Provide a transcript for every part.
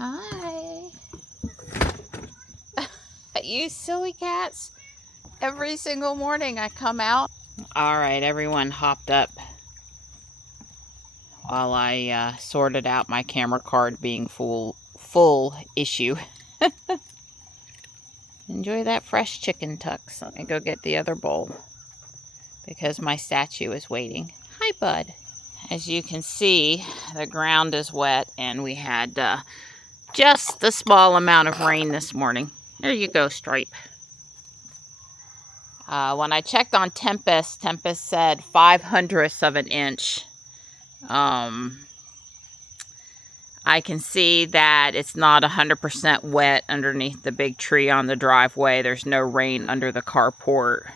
Hi. You silly cats. Every single morning I come out. All right, everyone hopped up while I sorted out my camera card being full issue. Enjoy that fresh chicken tucks. Let me go get the other bowl because my statue is waiting. Hi, bud. As you can see, the ground is wet and we had just a small amount of rain this morning. There you go, Stripe. When I checked on Tempest said 5/100 of an inch. I can see that it's not 100% wet underneath the big tree on the driveway. There's no rain under the carport.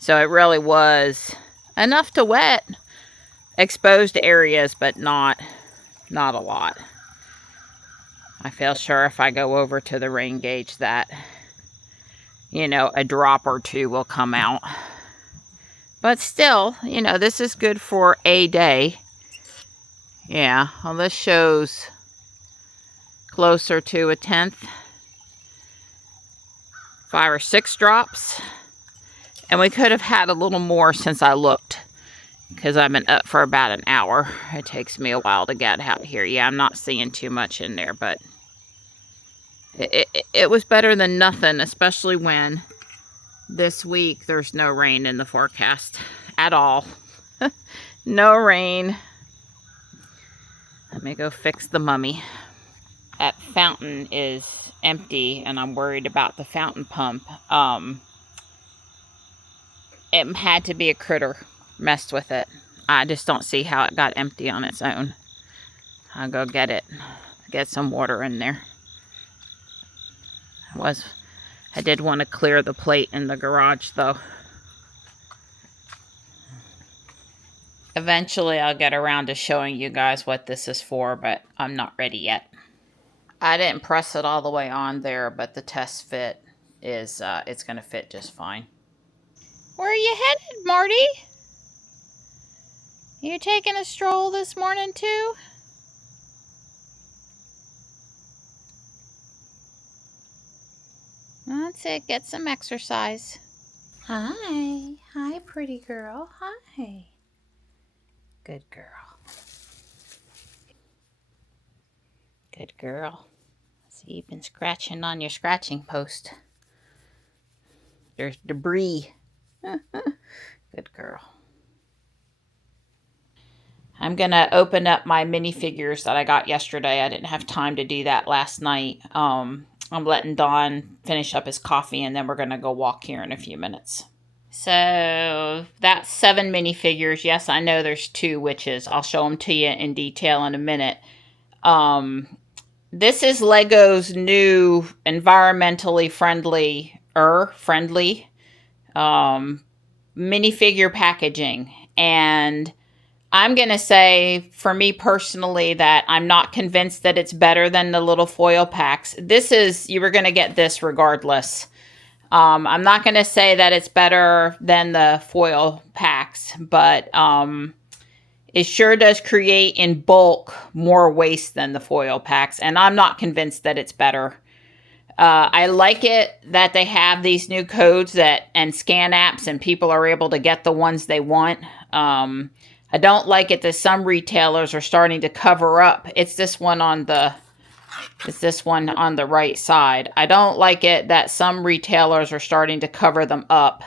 So it really was enough to wet exposed areas, but not a lot. I feel sure if I go over to the rain gauge that, you know, a drop or two will come out. But still, you know, this is good for a day. Yeah, well, this shows closer to 1/10. 5 or 6 drops. And we could have had a little more since I looked, because I've been up for about an hour. It takes me a while to get out here. Yeah, I'm not seeing too much in there, but it was better than nothing, especially when this week there's no rain in the forecast at all. No rain. Let me go fix the mummy. That fountain is empty and I'm worried about the fountain pump. It had to be a critter messed with it. I just don't see how it got empty on its own. I'll go get it. Get some water in there. I did want to clear the plate in the garage though. Eventually I'll get around to showing you guys what this is for, but I'm not ready yet. I didn't press it all the way on there, but the test fit is, it's going to fit just fine. Where are you headed, Marty? You taking a stroll this morning too? That's it, get some exercise. Hi. Hi, pretty girl. Hi. Good girl. Good girl. See, you've been scratching on your scratching post. There's debris. Good girl. I'm going to open up my minifigures that I got yesterday. I didn't have time to do that last night. I'm letting Don finish up his coffee, and then we're going to go walk here in a few minutes. So that's 7 minifigures. Yes, I know there's 2 witches. I'll show them to you in detail in a minute. This is Lego's new environmentally friendly minifigure packaging. And I'm going to say, for me personally, that I'm not convinced that it's better than the little foil packs. You were going to get this regardless. I'm not going to say that it's better than the foil packs, but it sure does create in bulk more waste than the foil packs. And I'm not convinced that it's better. I like it that they have these new codes and scan apps and people are able to get the ones they want. I don't like it that some retailers are starting to cover up. It's this one on the right side. I don't like it that some retailers are starting to cover them up.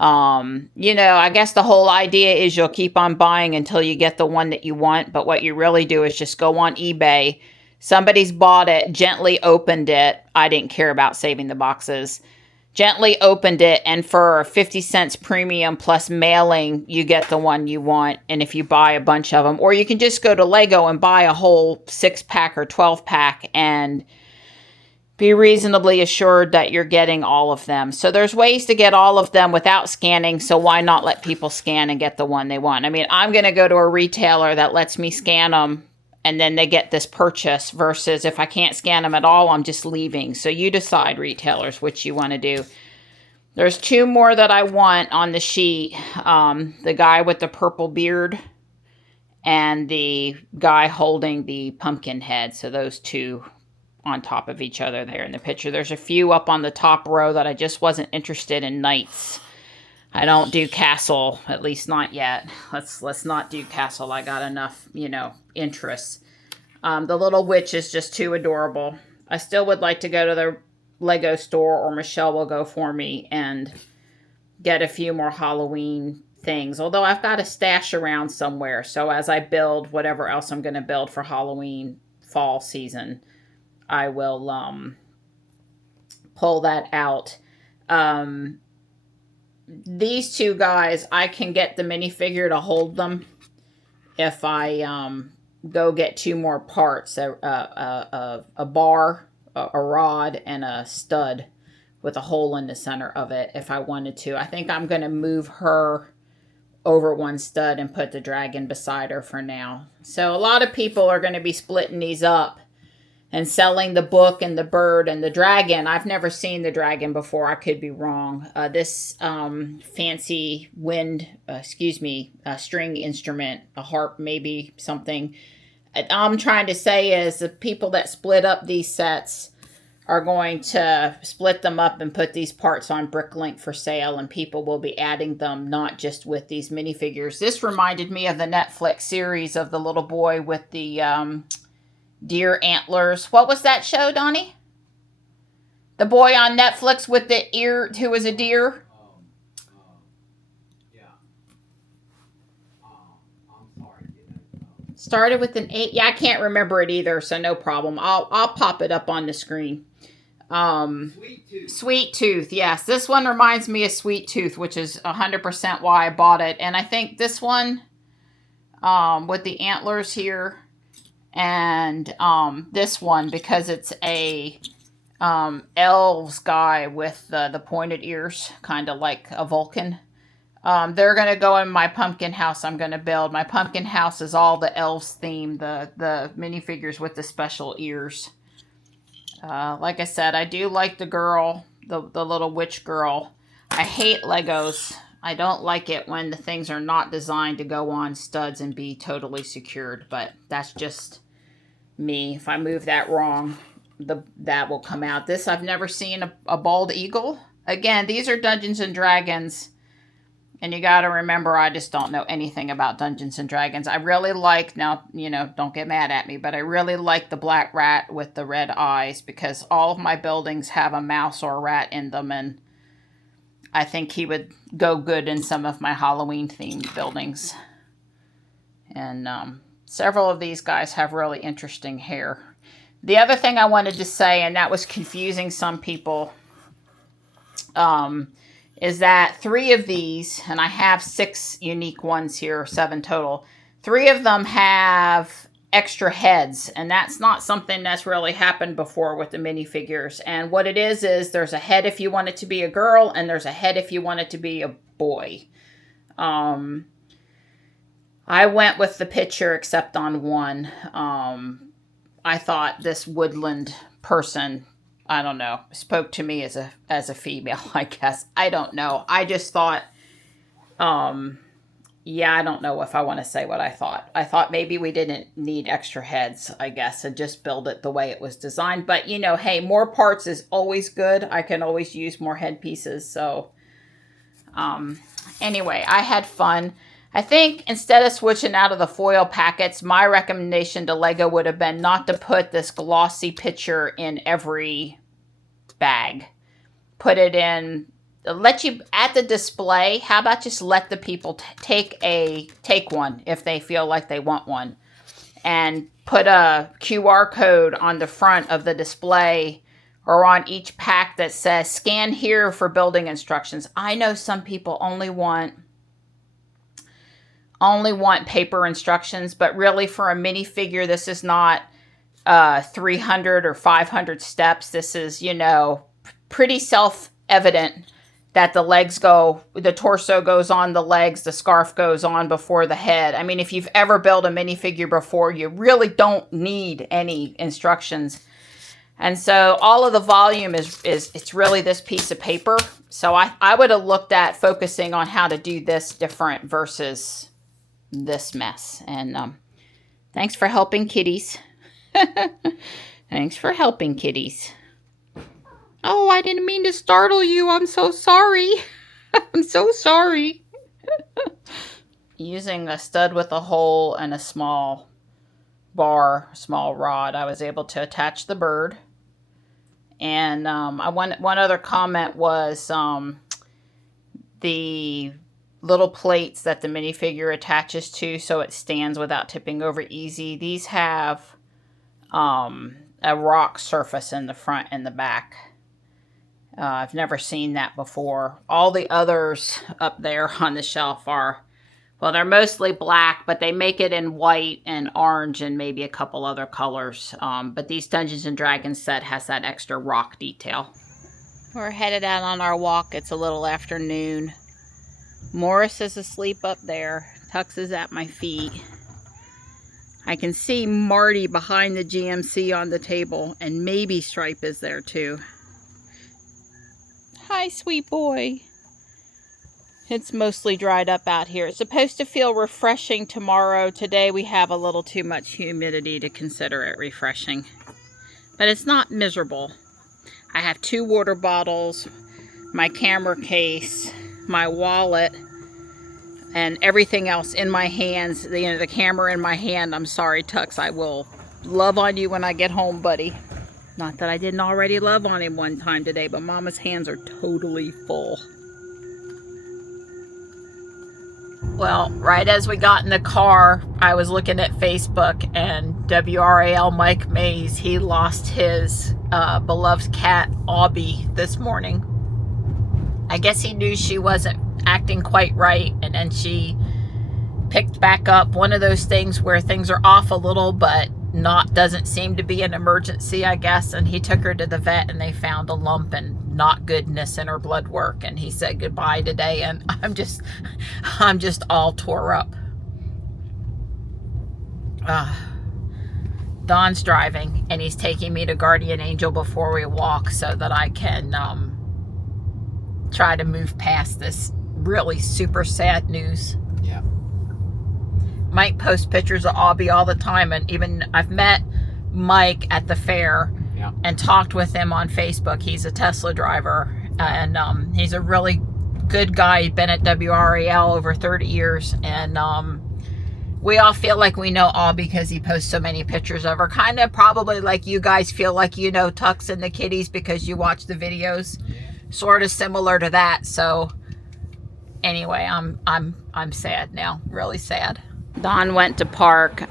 You know, I guess the whole idea is you'll keep on buying until you get the one that you want. But what you really do is just go on eBay. Somebody's bought it, gently opened it. I didn't care about saving the boxes. Gently opened it, and for 50 cents premium plus mailing, you get the one you want. And if you buy a bunch of them, or you can just go to Lego and buy a whole 6-pack or 12-pack and be reasonably assured that you're getting all of them. So there's ways to get all of them without scanning, so why not let people scan and get the one they want? I mean, I'm going to go to a retailer that lets me scan them, and then they get this purchase, versus if I can't scan them at all, I'm just leaving. So you decide, retailers, which you want to do. There's 2 more that I want on the sheet. The guy with the purple beard and the guy holding the pumpkin head. So those two on top of each other there in the picture. There's a few up on the top row that I just wasn't interested in knights. I don't do castle, at least not yet. Let's not do castle. I got enough, you know, interests. The little witch is just too adorable. I still would like to go to the Lego store, or Michelle will go for me and get a few more Halloween things. Although I've got a stash around somewhere. So as I build whatever else I'm going to build for Halloween fall season, I will pull that out. These two guys, I can get the minifigure to hold them if I go get two more parts, a bar, a rod, and a stud with a hole in the center of it if I wanted to. I think I'm going to move her over one stud and put the dragon beside her for now. So a lot of people are going to be splitting these up and selling the book and the bird and the dragon. I've never seen the dragon before. I could be wrong. This fancy string instrument, a harp maybe, something. I'm trying to say is the people that split up these sets are going to split them up and put these parts on Bricklink for sale, and people will be adding them, not just with these minifigures. This reminded me of the Netflix series of the little boy with the deer antlers. What was that show, Donnie? The boy on Netflix with the ear who was a deer? Started with an 8. Yeah, I can't remember it either, so no problem. I'll pop it up on the screen. Sweet Tooth. Sweet Tooth, yes. This one reminds me of Sweet Tooth, which is 100% why I bought it. And I think this one with the antlers here, and this one because it's a elves guy with the pointed ears, kind of like a Vulcan. They're going to go in my pumpkin house I'm going to build. My pumpkin house is all the elves theme, the minifigures with the special ears. Like I said, I do like the girl, the little witch girl. I hate Legos. I don't like it when the things are not designed to go on studs and be totally secured, but that's just me. If I move that wrong, that will come out. This, I've never seen a bald eagle. Again, these are Dungeons and Dragons. And you got to remember, I just don't know anything about Dungeons and Dragons. I really like, now, you know, don't get mad at me, but I really like the black rat with the red eyes because all of my buildings have a mouse or a rat in them. And I think he would go good in some of my Halloween themed buildings. And several of these guys have really interesting hair. The other thing I wanted to say, and that was confusing some people, is that 3 of these, and I have 6 unique ones here, 7 total. 3 of them have extra heads, and that's not something that's really happened before with the minifigures. And what it is there's a head if you want it to be a girl, and there's a head if you want it to be a boy. I went with the picture except on one. I thought this woodland person, I don't know, spoke to me as a female, I guess. I don't know. I just thought, yeah, I don't know if I want to say what I thought. I thought maybe we didn't need extra heads, I guess, and just build it the way it was designed. But, you know, hey, more parts is always good. I can always use more head pieces. So, anyway, I had fun. I think instead of switching out of the foil packets, my recommendation to Lego would have been not to put this glossy picture in every bag. Put it in, let you, at the display, how about just let the people take one if they feel like they want one. And put a QR code on the front of the display or on each pack that says, scan here for building instructions. I know some people only want paper instructions, but really for a minifigure, this is not 300 or 500 steps. This is, you know, pretty self-evident that the torso goes on the legs, the scarf goes on before the head. I mean, if you've ever built a minifigure before, you really don't need any instructions. And so all of the volume it's really this piece of paper. So I would have looked at focusing on how to do this different versus this mess. And Thanks for helping, kitties. Thanks for helping, kitties. Oh, I didn't mean to startle you. I'm so sorry. I'm so sorry. Using a stud with a hole and a small bar, small rod, I was able to attach the bird. And one other comment was the little plates that the minifigure attaches to so it stands without tipping over easy. These have a rock surface in the front and the back. I've never seen that before. All the others up there on the shelf are, well, they're mostly black, but they make it in white and orange and maybe a couple other colors. But these Dungeons & Dragons set has that extra rock detail. We're headed out on our walk. It's a little after noon. Morris is asleep up there. Tux is at my feet. I can see Marty behind the GMC on the table, and maybe Stripe is there too. Hi, sweet boy. It's mostly dried up out here. It's supposed to feel refreshing tomorrow. Today we have a little too much humidity to consider it refreshing. But it's not miserable. I have 2 water bottles, my camera case, my wallet, and everything else in my hands. The camera in my hand. I'm sorry, Tux. I will love on you when I get home, buddy. Not that I didn't already love on him one time today, but Mama's hands are totally full. Well, right as we got in the car, I was looking at Facebook, and WRAL Mike Mays, he lost his beloved cat, Aubie, this morning. I guess he knew she wasn't acting quite right, and then she picked back up. One of those things where things are off a little, but doesn't seem to be an emergency, I guess. And he took her to the vet, and they found a lump and not goodness in her blood work, and he said goodbye today, and I'm just all tore up. Don's driving, and he's taking me to Guardian Angel before we walk so that I can try to move past this really super sad news. Yeah. Mike posts pictures of Aubie all the time, and even I've met Mike at the fair. Yeah. And talked with him on Facebook. He's a Tesla driver, and he's a really good guy. He's been at WRAL over 30 years, and we all feel like we know Aubie because he posts so many pictures of her. Kind of probably like you guys feel like you know Tux and the kitties because you watch the videos. Yeah. Sort of similar to that. So anyway, I'm sad now, really sad. Don went to park.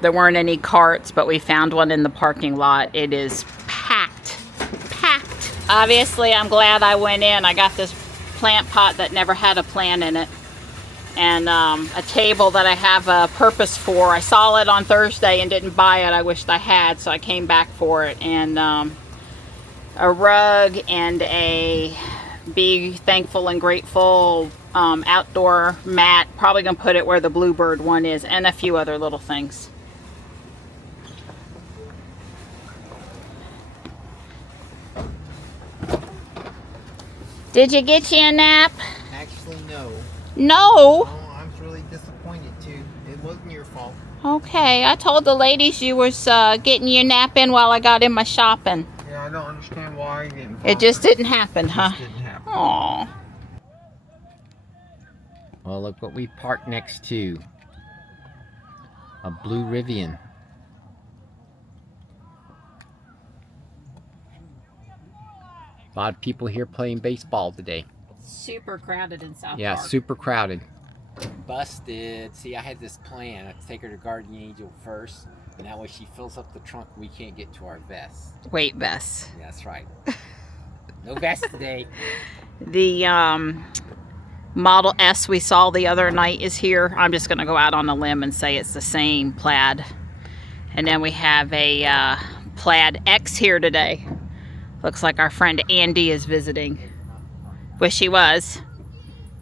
There weren't any carts, but we found one in the parking lot. It is packed. Obviously, I'm glad I went in. I got this plant pot that never had a plant in it, and a table that I have a purpose for. I saw it on Thursday and didn't buy it. I wished I had, so I came back for it. And a rug and a be thankful and grateful outdoor mat. Probably gonna put it where the bluebird one is, and a few other little things. Did you get you a nap? Actually, no. No? Oh, I was really disappointed too. It wasn't your fault. Okay, I told the ladies you was getting your nap in while I got in my shopping. Yeah, I don't understand why you didn't. It just didn't happen, huh? It just didn't happen. Aww. Well, look what we parked next to. A blue Rivian. A lot of people here playing baseball today. Super crowded in South Yeah, Park. super crowded. Busted. See, I had this plan. I'd take her to Guardian Angel first, and that way she fills up the trunk. We can't get to our vest. Wait, Bess. Yeah, that's right. No vest today. The Model S we saw the other night is here. I'm just going to go out on a limb and say it's the same plaid. And then we have a Plaid X here today. Looks like our friend Andy is visiting. Wish he was.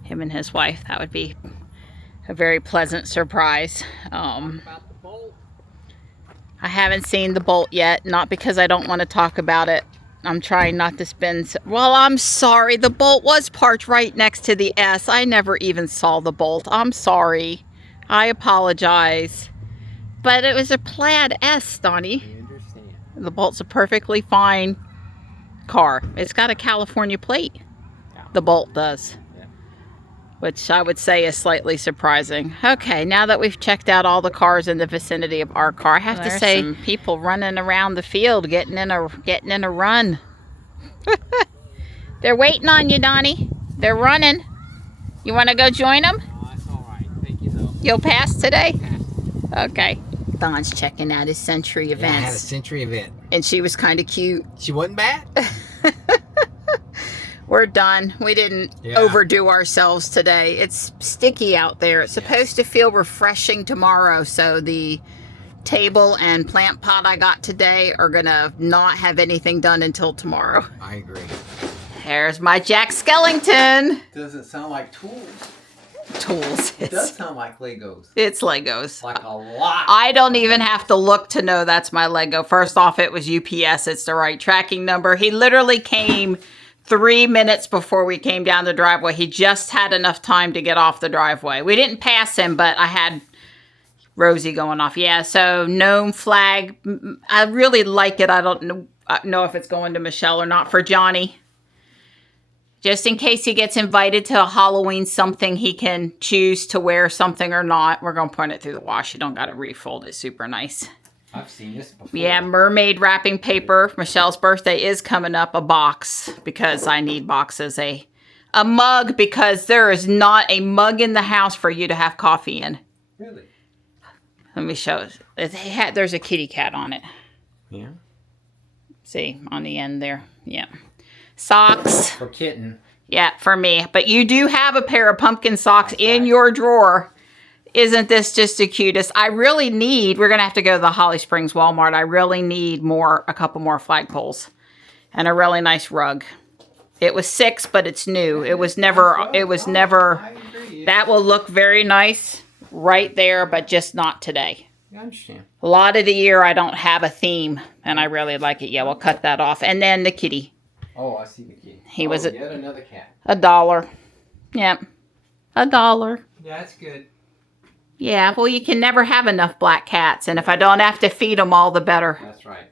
Him and his wife. That would be a very pleasant surprise. About the bolt. I haven't seen the Bolt yet. Not because I don't want to talk about it. I'm trying not to spend... Well, I'm sorry. The Bolt was parked right next to the S. I never even saw the Bolt. I'm sorry. I apologize. But it was a plaid S, Donnie. I understand. The Bolt's a perfectly fine car. It's got a California plate. Yeah. The Bolt does. Yeah. Which I would say is slightly surprising. Okay, now that we've checked out all the cars in the vicinity of our car, I have to say, some people running around the field, getting in a run. They're waiting on you, Donnie. They're running. You want to go join them? Oh, that's all right. Thank you, though. You'll pass today? Pass. Okay. Don's checking out his Century events. Yeah, I had a Century event. And she was kind of cute. She wasn't bad. We're done. We didn't overdo ourselves today. It's sticky out there. It's supposed to feel refreshing tomorrow, so the table and plant pot I got today are going to not have anything done until tomorrow. I agree. There's my Jack Skellington. Doesn't sound like tools. Tools. It does sound like Legos. It's Legos. Like a lot. I don't even have to look to know that's my Lego. First off, it was UPS. It's the right tracking number. He literally came 3 minutes before we came down the driveway. He just had enough time to get off the driveway. We didn't pass him, but I had Rosie going off. Yeah, so gnome flag. I really like it. I don't know if it's going to Michelle or not. For Johnny. Just in case he gets invited to a Halloween something, he can choose to wear something or not. We're going to point it through the wash. You don't got to refold it. Super nice. I've seen this before. Yeah, mermaid wrapping paper. Michelle's birthday is coming up. A box, because I need boxes. A mug, because there is not a mug in the house for you to have coffee in. Really? Let me show it. There's a kitty cat on it. Yeah. See, on the end there. Yeah. Socks. For kitten. Yeah, for me. But you do have a pair of pumpkin socks in your drawer. Isn't this just the cutest? I really need, we're going to have to go to the Holly Springs Walmart. I really need a couple more flagpoles and a really nice rug. It was $6, but it's new. It was never, that will look very nice right there, but just not today. I understand. A lot of the year I don't have a theme, and I really like it. Yeah, we'll cut that off. And then the kitty. Oh, I see the kitty. He was yet another cat. $1. Yep. $1. Yeah, that's good. Yeah, well, you can never have enough black cats, and if I don't have to feed them all, the better. That's right.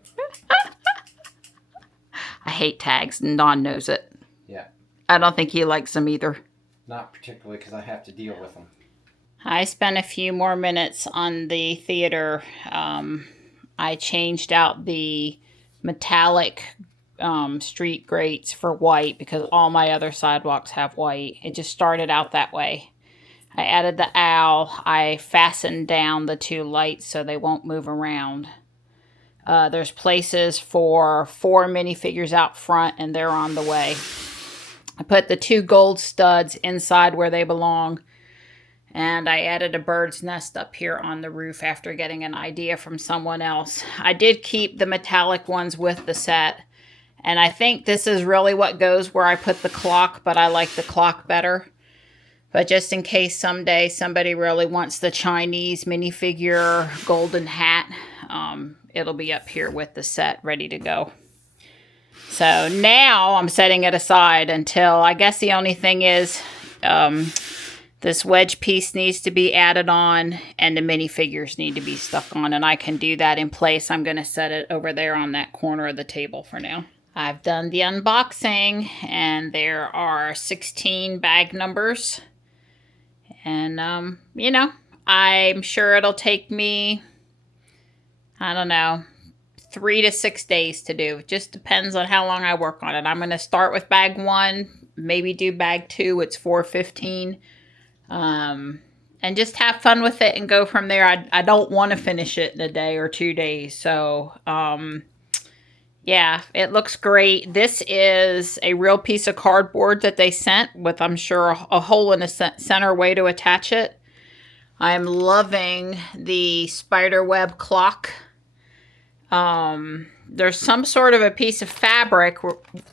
I hate tags, and Don knows it. Yeah. I don't think he likes them either. Not particularly, because I have to deal with them. I spent a few more minutes on the theater. I changed out the metallic street grates for white because all my other sidewalks have white. It just started out that way. I added the owl. I fastened down the 2 lights so they won't move around. There's places for 4 minifigures out front, and they're on the way. I put the 2 gold studs inside where they belong. And I added a bird's nest up here on the roof after getting an idea from someone else. I did keep the metallic ones with the set. And I think this is really what goes where I put the clock, but I like the clock better. But just in case someday somebody really wants the Chinese minifigure golden hat, it'll be up here with the set ready to go. So now I'm setting it aside until, I guess the only thing is this wedge piece needs to be added on and the minifigures need to be stuck on. And I can do that in place. I'm going to set it over there on that corner of the table for now. I've done the unboxing, and there are 16 bag numbers. And, you know, I'm sure it'll take me, I don't know, 3 to 6 days to do. It just depends on how long I work on it. I'm going to start with bag 1, maybe do bag 2. It's 415. And just have fun with it and go from there. I don't want to finish it in a day or 2 days. So, yeah, it looks great. This is a real piece of cardboard that they sent with, I'm sure, a hole in the center way to attach it. I'm loving the spider web clock. There's some sort of a piece of fabric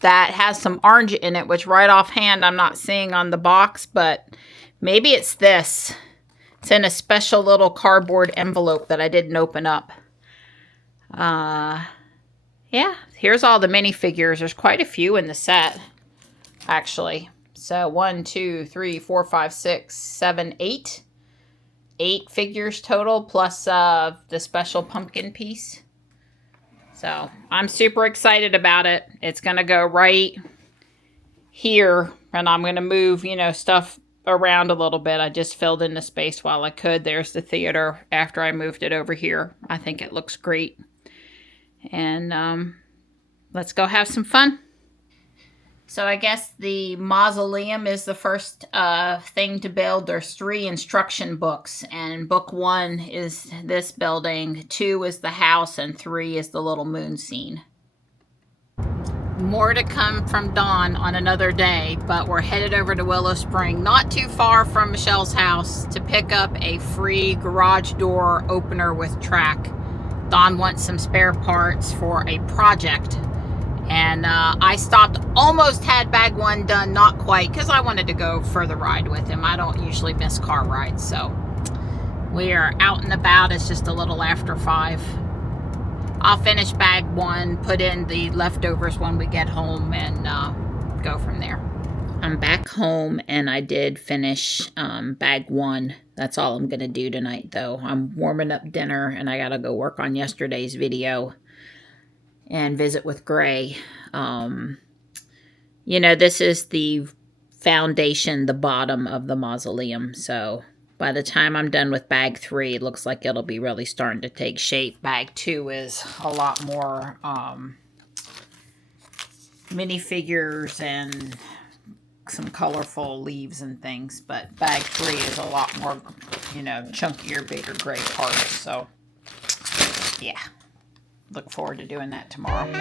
that has some orange in it, which right offhand I'm not seeing on the box, but maybe it's this. It's in a special little cardboard envelope that I didn't open up. Yeah, here's all the minifigures. There's quite a few in the set, actually. So 1, 2, 3, 4, 5, 6, 7, 8. 8 figures total, plus the special pumpkin piece. So I'm super excited about it. It's going to go right here, and I'm going to move, you know, stuff around a little bit. I just filled in the space while I could. There's the theater after I moved it over here. I think it looks great. And let's go have some fun. So I guess the mausoleum is the first thing to build. There's 3 instruction books, and book 1 is this building, 2 is the house, and 3 is the little moon scene. More to come from Dawn on another day, but we're headed over to Willow Spring, not too far from Michelle's house, to pick up a free garage door opener with track. Dawn wants some spare parts for a project. And I stopped, almost had bag 1 done, not quite, because I wanted to go for the ride with him. I don't usually miss car rides, so we are out and about. It's just a little after 5. I'll finish bag 1, put in the leftovers when we get home, and go from there. I'm back home, and I did finish bag 1. That's all I'm going to do tonight, though. I'm warming up dinner, and I got to go work on yesterday's video and visit with Gray. You know, this is the foundation, the bottom of the mausoleum. So by the time I'm done with bag 3, it looks like it'll be really starting to take shape. Bag 2 is a lot more minifigures and some colorful leaves and things. But bag 3 is a lot more, you know, chunkier, bigger gray parts. So yeah. Look forward to doing that tomorrow.